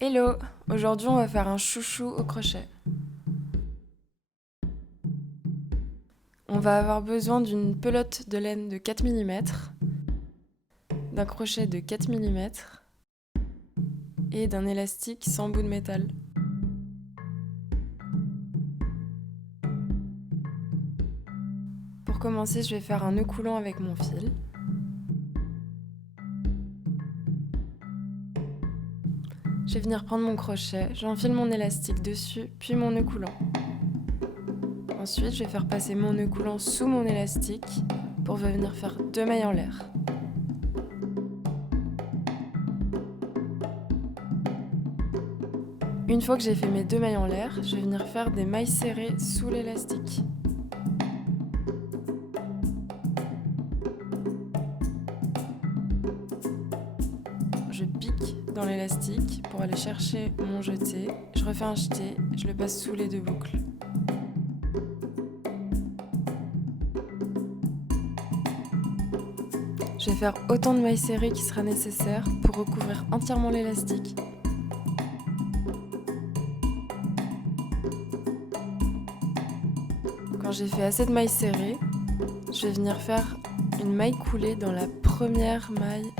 Hello! Aujourd'hui on va faire un chouchou au crochet. On va avoir besoin d'une pelote de laine de 4 mm, d'un crochet de 4 mm et d'un élastique sans bout de métal. Pour commencer, je vais faire un nœud coulant avec mon fil. Je vais venir prendre mon crochet, j'enfile mon élastique dessus, puis mon nœud coulant. Ensuite, je vais faire passer mon nœud coulant sous mon élastique pour venir faire 2 mailles en l'air. Une fois que j'ai fait mes 2 mailles en l'air, je vais venir faire des mailles serrées sous l'élastique. Je pique dans l'élastique pour aller chercher mon jeté. Je refais un jeté, je le passe sous les 2 boucles. Je vais faire autant de mailles serrées qui sera nécessaire pour recouvrir entièrement l'élastique. Quand j'ai fait assez de mailles serrées, je vais venir faire une maille coulée dans la première maille.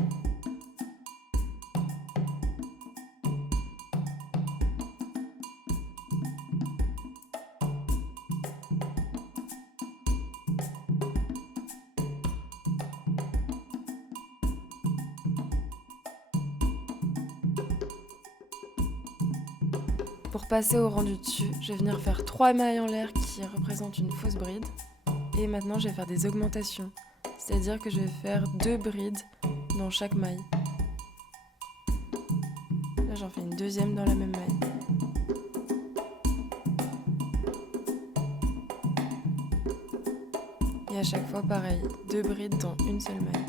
Pour passer au rang du dessus, je vais venir faire 3 mailles en l'air qui représentent une fausse bride. Et maintenant, je vais faire des augmentations. C'est-à-dire que je vais faire 2 brides dans chaque maille. Là, j'en fais une deuxième dans la même maille. Et à chaque fois, pareil, 2 brides dans une seule maille.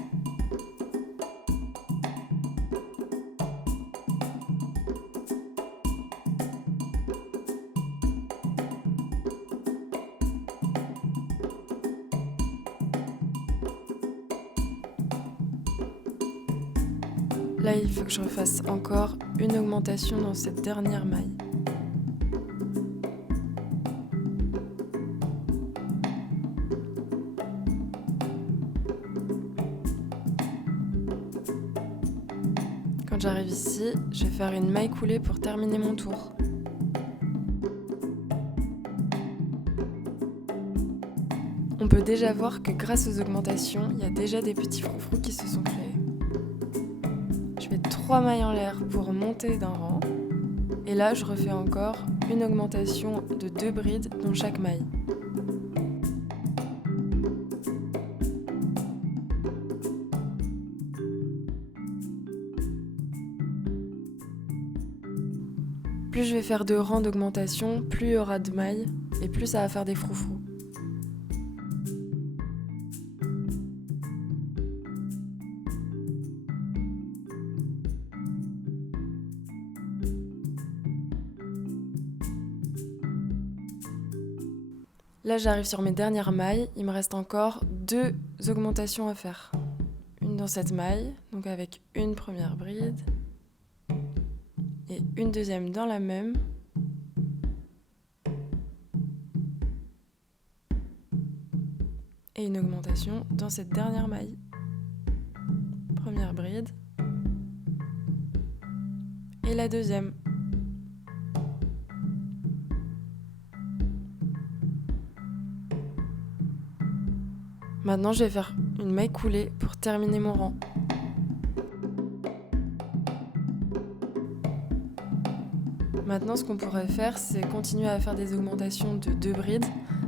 Là, il faut que je refasse encore une augmentation dans cette dernière maille. Quand j'arrive ici, je vais faire une maille coulée pour terminer mon tour. On peut déjà voir que grâce aux augmentations, il y a déjà des petits froufrous qui se sont créés. Je fais 3 mailles en l'air pour monter d'un rang. Et là, je refais encore une augmentation de 2 brides dans chaque maille. Plus je vais faire de rangs d'augmentation, plus il y aura de mailles et plus ça va faire des froufrous. Là, j'arrive sur mes dernières mailles. Il me reste encore 2 augmentations à faire. Une dans cette maille, donc avec une première bride, et une deuxième dans la même. Et une augmentation dans cette dernière maille. Première bride. Et la deuxième. Maintenant, je vais faire une maille coulée pour terminer mon rang. Maintenant, ce qu'on pourrait faire, c'est continuer à faire des augmentations de 2 brides,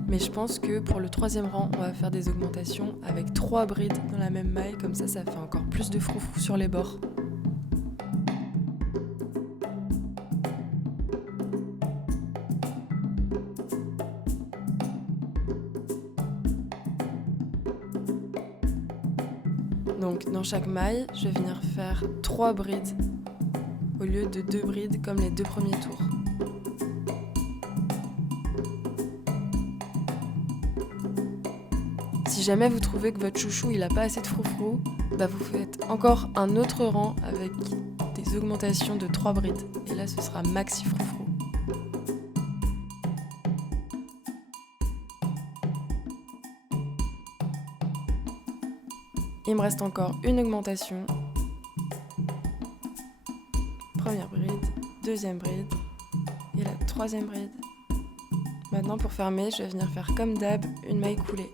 mais je pense que pour le 3e rang, on va faire des augmentations avec 3 brides dans la même maille, comme ça fait encore plus de froufrou sur les bords. Donc dans chaque maille, je vais venir faire 3 brides au lieu de 2 brides comme les 2 premiers tours. Si jamais vous trouvez que votre chouchou il a pas assez de froufrou, vous faites encore un autre rang avec des des augmentations de 3 brides. Et là, ce sera maxi froufrou. Il me reste encore une augmentation. Première bride, deuxième bride et la troisième bride. Maintenant pour fermer, je vais venir faire comme d'hab une maille coulée.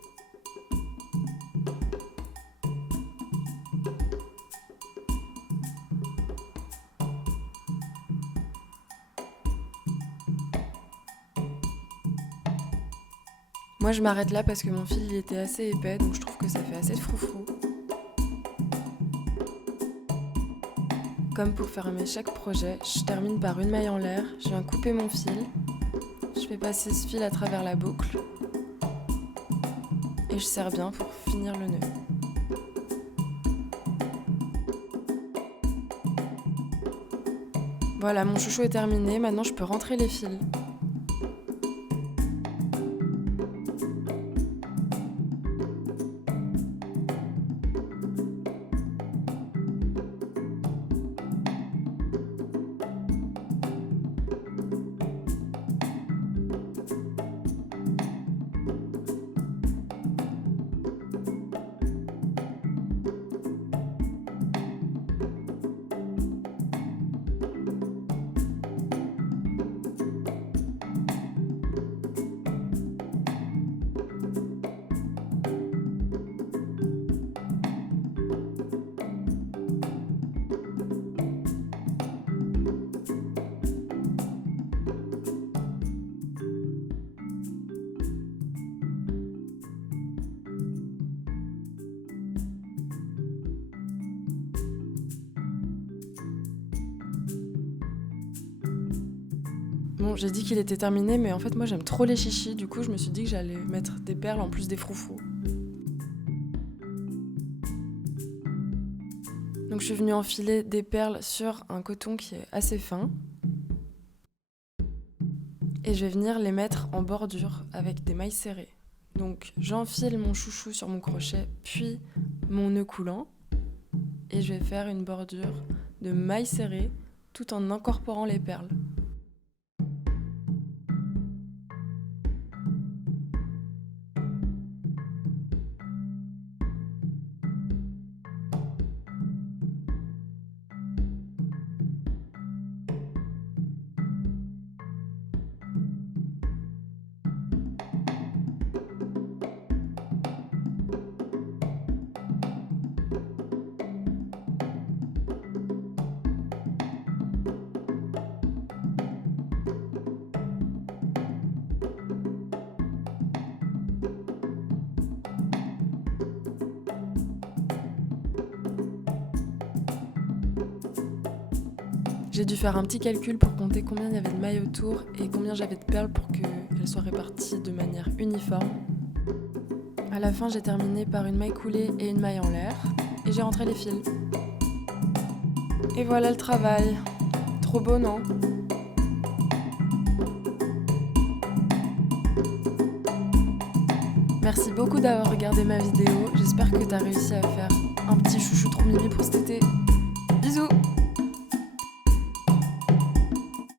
Moi je m'arrête là parce que mon fil il était assez épais, donc je trouve que ça fait assez de froufrou. Comme pour fermer chaque projet, je termine par une maille en l'air, je viens couper mon fil, je fais passer ce fil à travers la boucle et je serre bien pour finir le nœud. Voilà, mon chouchou est terminé, maintenant je peux rentrer les fils. Bon, j'ai dit qu'il était terminé, mais en fait moi j'aime trop les chichis, du coup je me suis dit que j'allais mettre des perles en plus des froufrous. Donc je suis venue enfiler des perles sur un coton qui est assez fin. Et je vais venir les mettre en bordure avec des mailles serrées. Donc j'enfile mon chouchou sur mon crochet, puis mon nœud coulant. Et je vais faire une bordure de mailles serrées tout en incorporant les perles. J'ai dû faire un petit calcul pour compter combien il y avait de mailles autour et combien j'avais de perles pour qu'elles soient réparties de manière uniforme. À la fin, j'ai terminé par une maille coulée et une maille en l'air et j'ai rentré les fils. Et voilà le travail. Trop beau, non ? Merci beaucoup d'avoir regardé ma vidéo. J'espère que tu as réussi à faire un petit chouchou trop mimi pour cet été. Bisous!